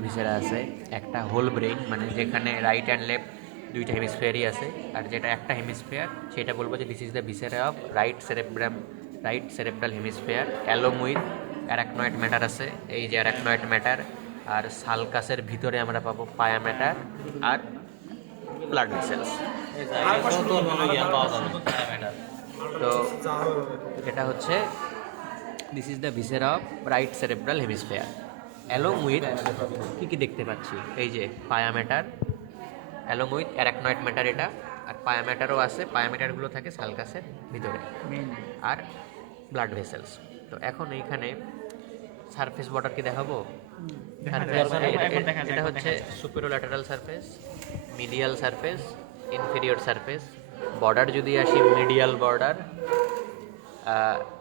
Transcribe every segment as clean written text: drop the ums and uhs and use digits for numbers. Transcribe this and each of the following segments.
Viscera আছে, একটা whole brain মানে যেখানে রাইট অ্যান্ড লেফট দুইটা হেমিস্ফিয়ারই আছে, আর যেটা একটা হেমিস্ফিয়ার সেটা বলবো যে this is the viscera of right cerebral hemisphere along with arachnoid matter আছে, এই যে অ্যারাকনয়েড ম্যাটার। আর সালকাসের ভিতরে আমরা পাবো পায়া ম্যাটার আর ব্লাড ভেসেলস। তো এটা হচ্ছে this is the viscera of right cerebral hemisphere along with কী কী দেখতে পাচ্ছি, এই যে pia matter along with arachnoid matter, এটা আর পায়া ম্যাটারও আছে, পায়া ম্যাটারগুলো থাকে সালকাসের ভিতরে আর ব্লাড ভেসেলস। তো এখন এইখানে সারফেস বর্ডার কি দেখাবো? এটা হচ্ছে superolateral surface, medial surface, inferior surface. Border যদি আসি, মিডিয়াল বর্ডার,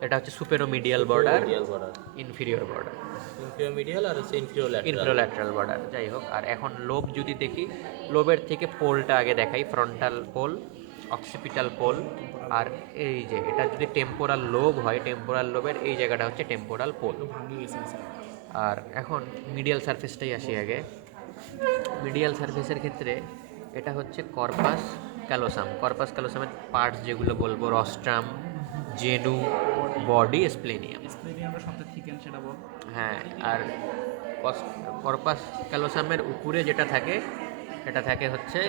এটা হচ্ছে superomedial border, inferior border, inferolateral border, যাই হোক। আর এখন লোব যদি দেখি, লোবের থেকে পোলটা আগে দেখাই, ফ্রন্টাল পোল, অক্সিপিটাল পোল, আর এই যে এটা যদি টেম্পোরাল লোব হয়, টেম্পোরাল লোবের এই জায়গাটা হচ্ছে টেম্পোরাল পোল। আর এখন মিডিয়াল সারফেসটাই আসি আগে। মিডিয়াল সারফেসের ক্ষেত্রে এটা হচ্ছে কর্পাস ক্যালোসাম। কর্পাস ক্যালোসামের পার্টস যেগুলো বলবো, রস্ট্রাম, জেনু, বডি, স্প্লেনিয়াম। হ্যাঁ, আর কর্পাস ক্যালোসামের উপরে যেটা থাকে এটা থাকে হচ্ছে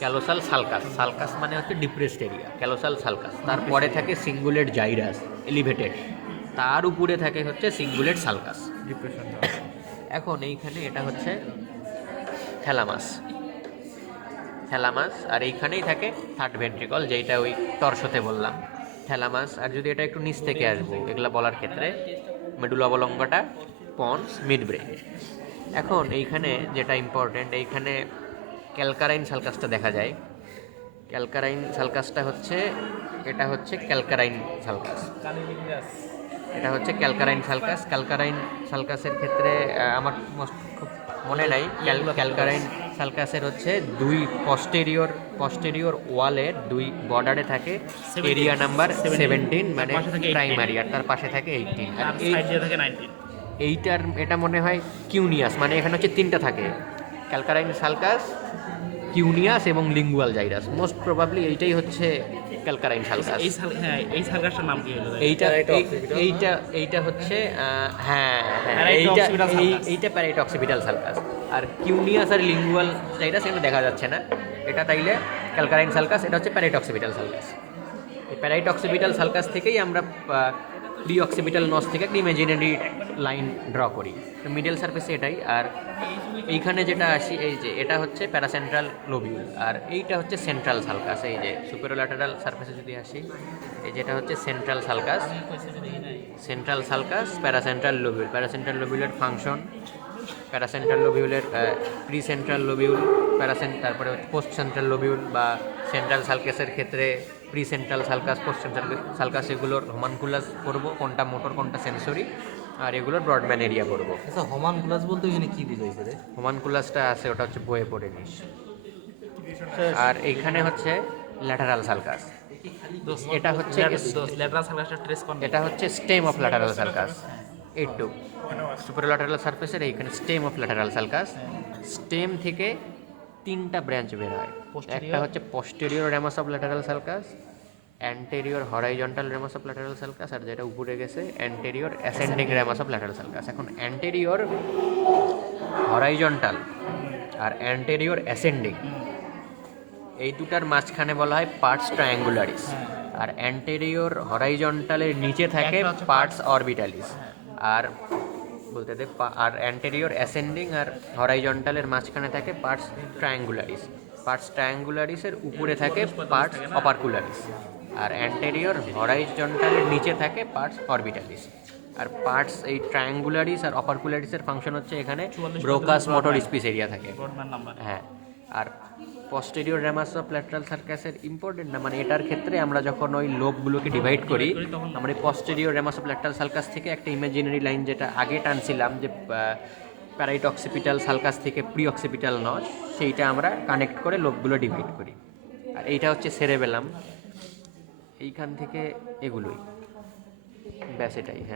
ক্যালোসাল সালকাস। সালকাস মানে হচ্ছে ডিপ্রেসড এরিয়া, ক্যালোসাল সালকাস। তারপরে থাকে সিঙ্গুলেট জাইরাস, এলিভেটেড। তার উপরে থাকে হচ্ছে সিঙ্গুলেট সালকাস। এখন এইখানে এটা হচ্ছে থ্যালামাস, থ্যালামাস, আর এইখানেই থাকে থার্ড ভেন্ট্রিকল, যেটা ওই টর্সোতে বললাম, থ্যালামাস। আর যদি এটা একটু নিচ থেকে আসবো এগুলা বলার ক্ষেত্রে, মেডুলা অবলঙ্গটা, পন্স, মিড ব্রেন। এখন এইখানে যেটা ইম্পর্টেন্ট, এইখানে ক্যালকারাইন সালকাসটা দেখা যায়। ক্যালকারাইন সালকাসটা হচ্ছে, এটা হচ্ছে ক্যালকারাইন সালকাস, এটা হচ্ছে ক্যালকারাইন সালকাস। ক্যালকারাইন সালকাসের ক্ষেত্রে আমার খুব মনে নাই, ক্যালকারাইন সালকাসের হচ্ছে দুই পস্টেরিয়র ওয়ালের দুই বর্ডারে থাকে এরিয়া নাম্বার 17 মানে প্রাইমারি, আর তার পাশে থাকে 18, আর এইটার এটা মনে হয় কিউনিয়াস, মানে এখানে হচ্ছে তিনটা থাকে, ক্যালকারাইন সালকাস, কিউনিয়াস এবং লিঙ্গুয়াল জাইরাস। মোস্ট প্রবাবলি এইটাই হচ্ছে ক্যালকারাইন সালকাস। এই সালকাসটার নাম কি হলো? এইটা হচ্ছে এইটা প্যারাইটক্সিপিটাল সালকাস। আর কিউনিয়াস আর লিঙ্গুয়াল জাইরাস এখানে দেখা যাচ্ছে না, এটা তাইলে ক্যালকারাইন সালকাস, এটা হচ্ছে প্যারাইটক্সিপিটাল সালকাস। এই প্যারাইটক্সিপিটাল সালকাস থেকেই আমরা প্রি অক্সিপিটাল নস থেকে একটা ইমাজিনারি লাইন ড্র করি। তো মিডল সারফেসে এটাই। আর এইখানে যেটা আসি, এই যে এটা হচ্ছে প্যারাসেন্ট্রাল লোবিউল, আর এইটা হচ্ছে সেন্ট্রাল সালকাস। এই যে সুপেরোল্যাটারাল সারফেসে যদি আসি, এই যেটা হচ্ছে central sulcus, central sulcus, paracentral lobule. Paracentral লোবিউলের ফাংশন, প্যারাসেন্ট্রাল লোবিউলের প্রি সেন্ট্রাল লোবিউল, তারপরে পোস্ট সেন্ট্রাল লোবিউল বা সেন্ট্রাল সালকাসের ক্ষেত্রে precentral sulcus, postcentral sulcus, এগুলোর হোমানকুলাস করবো, কোনটা মোটর কোনটা সেন্সরি, আর এগুলোর ব্রডম্যান এরিয়া করবো। আচ্ছা, হোমানকুলাস বলতে এখানে কি বুঝাইছে রে? হোমানকুলাসটা আছে, ওটা হচ্ছে বয়ে পড়ে নিস। আর এইখানে হচ্ছে ল্যাটারাল সালকাস, এটা হচ্ছে এটা হচ্ছে স্টেম অফ ল্যাটারাল সালকাস। এইটুক সুপারল্যাটারাল সারফেসের এইখানে stem of lateral sulcus. Stem থেকে তিনটা ব্রাঞ্চ বের হয়, একটা হচ্ছে posterior ramus of lateral sulcus, anterior horizontal ramus of lateral sulcus, আর যেটা উপরে গেছে anterior ascending ramus of lateral sulcus. এখন অ্যান্টেরিয়র হরাইজন্টাল আর অ্যান্টেরিয়র অ্যাসেন্ডিং, এই দুটার মাঝখানে বলা হয় পার্টস ট্রায়াঙ্গুলারিস, আর অ্যান্টেরিয়র হরাইজন্টালের নিচে থাকে পার্টস অরবিটালিস, আর বলতে দে, আর অ্যান্টেরিয়র অ্যাসেন্ডিং আর হরাইজন্টালের মাঝখানে থাকে পার্টস ট্রায়াঙ্গুলারিস। পার্টস ট্রায়াঙ্গুলারিসের উপরে থাকে পার্টস অপারকুলারিস, আর অ্যান্টেরিয়র হরাইজন্টালের নিচে থাকে পার্টস অরবিটালিস। আর পার্টস এই ট্রায়াঙ্গুলারিস আর অপারকুলারিসের ফাংশন হচ্ছে এখানে ব্রোকাস মোটর স্পিস এরিয়া থাকে। হ্যাঁ, আর পস্টেরিয়র রেমাস অফ ল্যাটারাল সার্কাসের ইম্পর্টেন্ট না, মানে এটার ক্ষেত্রে আমরা যখন ওই লোবগুলোকে ডিভাইড করি, আমরা এই posterior ramus of lateral circus থেকে একটা ইমাজিনারি লাইন যেটা আগে টানছিলাম যে প্যারাইটক্সিপিটাল সালকাস থেকে প্রি অক্সিপিটাল নস, সেইটা আমরা কানেক্ট করে লোবগুলো ডিভাইড করি। আর এইটা হচ্ছে সেরেবেলাম, এইখান থেকে এগুলোই, ব্যাস এটাই। হ্যাঁ।